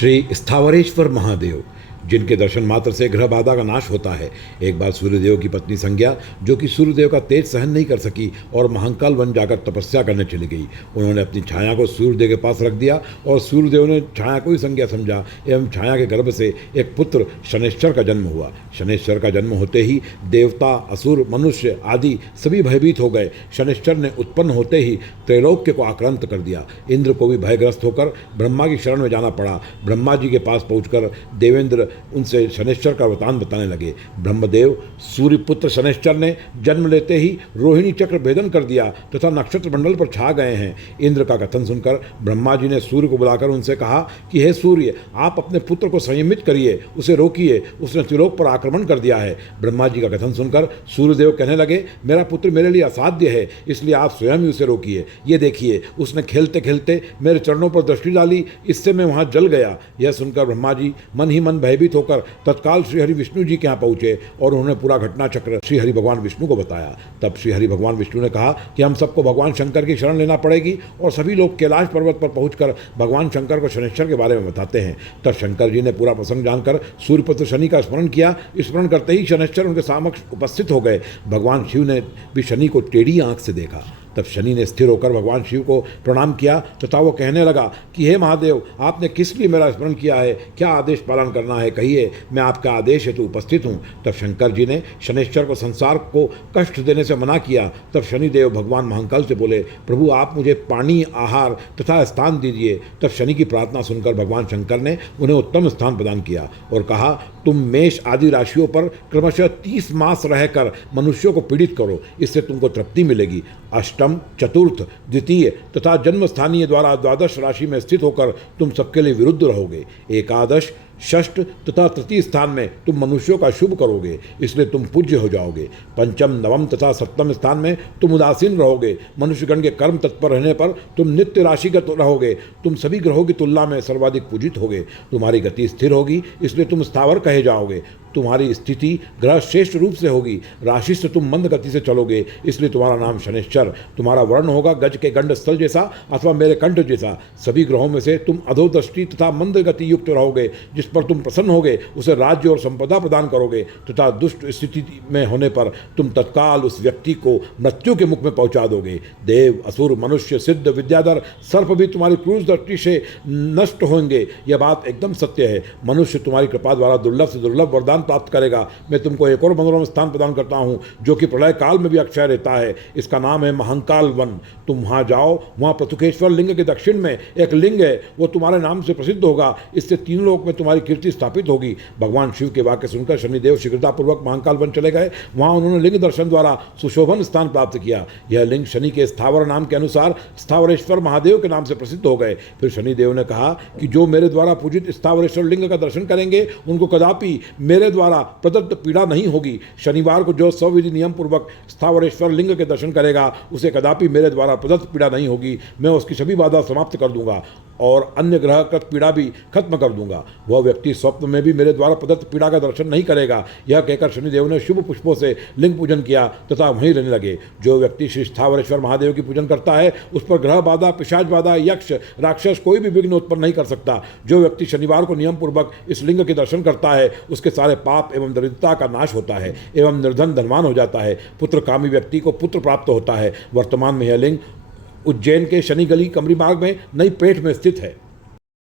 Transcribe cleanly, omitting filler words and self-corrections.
श्री स्थावरेश्वर महादेव, जिनके दर्शन मात्र से ग्रह बाधा का नाश होता है। एक बार सूर्यदेव की पत्नी संज्ञा, जो कि सूर्यदेव का तेज सहन नहीं कर सकी और महाकाल वन जाकर तपस्या करने चली गई। उन्होंने अपनी छाया को सूर्यदेव के पास रख दिया और सूर्यदेव ने छाया को ही संज्ञा समझा एवं छाया के गर्भ से एक पुत्र शनैश्चर का जन्म हुआ। शनैश्चर का जन्म होते ही देवता, असुर, मनुष्य आदि सभी भयभीत हो गए। शनैश्चर ने उत्पन्न होते ही त्रैलोक्य को आक्रांत कर दिया। इंद्र को भी भयग्रस्त होकर ब्रह्मा की शरण में जाना पड़ा। ब्रह्मा जी के पास पहुंचकर देवेंद्र उनसे शनैश्चर का वृतांत बताने लगे। ब्रह्मदेव सूर्यपुत्र शनैश्चर ने जन्म लेते ही रोहिणी चक्र भेदन कर दिया तथा नक्षत्र मंडल पर छा गए हैं। इंद्र का कथन सुनकर ब्रह्मा जी ने सूर्य को बुलाकर उनसे कहा कि हे सूर्य, आप अपने पुत्र को संयमित करिए, उसे रोकिए, उसने त्रिलोक पर आक्रमण कर दिया है। ब्रह्मा जी का कथन सुनकर सूर्यदेव कहने लगे, मेरा पुत्र मेरे लिए असाध्य है, इसलिए आप स्वयं ही उसे रोकिए। ये देखिए, उसने खेलते खेलते मेरे चरणों पर दृष्टि डाली, इससे मैं वहां जल गया। यह सुनकर ब्रह्मा जी मन ही मन भयभीत होकर तत्काल श्री हरि विष्णु जी के यहाँ पहुंचे और उन्होंने पूरा घटना चक्र श्री हरि भगवान विष्णु को बताया। तब श्री हरि भगवान विष्णु ने कहा कि हम सबको भगवान शंकर की शरण लेना पड़ेगी और सभी लोग कैलाश पर्वत पर पहुंचकर भगवान शंकर को शनैश्चर के बारे में बताते हैं। तब शंकर जी ने पूरा प्रसंग जानकर सूर्यपुत्र शनि का स्मरण किया। स्मरण करते ही शनैश्चर उनके समक्ष उपस्थित हो गए। भगवान शिव ने भी शनि को टेढ़ी आंख से देखा। तब शनि ने स्थिर होकर भगवान शिव को प्रणाम किया तथा वो कहने लगा कि हे महादेव, आपने किस लिए मेरा स्मरण किया है? क्या आदेश पालन करना है, कहिए, मैं आपका आदेश हेतु उपस्थित हूँ। तब शंकर जी ने शनैश्चर को संसार को कष्ट देने से मना किया। तब शनिदेव भगवान महाकाल से बोले, प्रभु आप मुझे पानी, आहार तथा स्थान दीजिए। तब शनि की प्रार्थना सुनकर भगवान शंकर ने उन्हें उत्तम स्थान प्रदान किया और कहा, तुम मेष आदि राशियों पर क्रमशः 30 मास रहकर मनुष्यों को पीड़ित करो, इससे तुमको तृप्ति मिलेगी। अष्टम, चतुर्थ, द्वितीय तथा जन्म स्थानीय द्वारा द्वादश राशि में स्थित होकर तुम सबके लिए विरुद्ध रहोगे। एकादश, षष्ठ तथा तृतीय स्थान में तुम मनुष्यों का शुभ करोगे, इसलिए तुम पूज्य हो जाओगे। पंचम, नवम तथा सप्तम स्थान में तुम उदासीन रहोगे। मनुष्यगण के कर्म तत्पर रहने पर तुम नित्य राशिगत रहोगे। तुम सभी ग्रहों की तुलना में सर्वाधिक पूजित होगे। तुम्हारी गति स्थिर होगी, इसलिए तुम स्थावर कहे जाओगे। तुम्हारी स्थिति ग्रह श्रेष्ठ रूप से होगी। राशि से तुम मंद गति से चलोगे, इसलिए तुम्हारा नाम शनैश्चर। तुम्हारा वर्ण होगा गज के गंड स्थल जैसा अथवा मेरे कंठ जैसा। सभी ग्रहों में से तुम अधोदृष्टि तथा मंद गति युक्त रहोगे। जिस पर तुम प्रसन्न होगे उसे राज्य और संपदा प्रदान करोगे तथा दुष्ट स्थिति में होने पर तुम तत्काल उस व्यक्ति को मृत्यु के मुख में पहुंचा दोगे। देव, असुर, मनुष्य, सिद्ध, विद्याधर, सर्प भी तुम्हारी क्रूर दृष्टि से नष्ट होंगे। यह बात एकदम सत्य है। मनुष्य तुम्हारी कृपा द्वारा दुर्लभ से दुर्लभ वरदान प्राप्त करेगा। मैं तुमको एक और मनोरम स्थान प्रदान करता हूं, जो कि प्रलय काल में भी अक्षय रहता है। इसका नाम है महाकाल वन। तुम वहां जाओ। वहां पृथुकेश्वर लिंग के दक्षिण में एक लिंग है, वो तुम्हारे नाम से प्रसिद्ध होगा। इससे तीनों लोक में तुम्हारी कीर्ति स्थापित होगी। भगवान शिव के वाक्य सुनकर शनिदेव शीघ्रतापूर्वक महाकाल वन चले गए। वहां उन्होंने लिंग दर्शन द्वारा सुशोभन स्थान प्राप्त किया। यह लिंग शनि के स्थावर नाम के अनुसार स्थावरेश्वर महादेव के नाम से प्रसिद्ध हो गए। फिर शनिदेव ने कहा कि जो मेरे द्वारा पूजित स्थावरेश्वर लिंग का दर्शन करेंगे उनको कदापि मेरे द्वारा प्रदत्त पीड़ा नहीं होगी। शनिवार को जो सविधि नियम पूर्वक स्थावरेश्वर लिंग के दर्शन करेगा उसे कदापि मेरे द्वारा प्रदत्त पीड़ा नहीं होगी। मैं उसकी सभी बाधा समाप्त कर दूंगा और अन्य ग्रहकृत पीड़ा भी खत्म कर दूंगा। वह व्यक्ति स्वप्न में भी मेरे द्वारा प्रदत्त पीड़ा का दर्शन नहीं करेगा। यह कहकर शनिदेव ने शुभ पुष्पों से लिंग पूजन किया तथा वहीं रहने लगे। जो व्यक्ति श्री स्थावरेश्वर महादेव की पूजन करता है उस पर ग्रह बाधा, पिशाच बाधा, यक्ष, राक्षस कोई भी विघ्न उत्पन्न नहीं कर सकता। जो व्यक्ति शनिवार को नियम पूर्वक इस लिंग के दर्शन करता है उसके सारे पाप एवं दरिद्रता का नाश होता है एवं निर्धन धनवान हो जाता है। पुत्र कामी व्यक्ति को पुत्र प्राप्त होता है। वर्तमान में यह लिंग उज्जैन के शनि गली कमरी मार्ग में नई पेठ में स्थित है।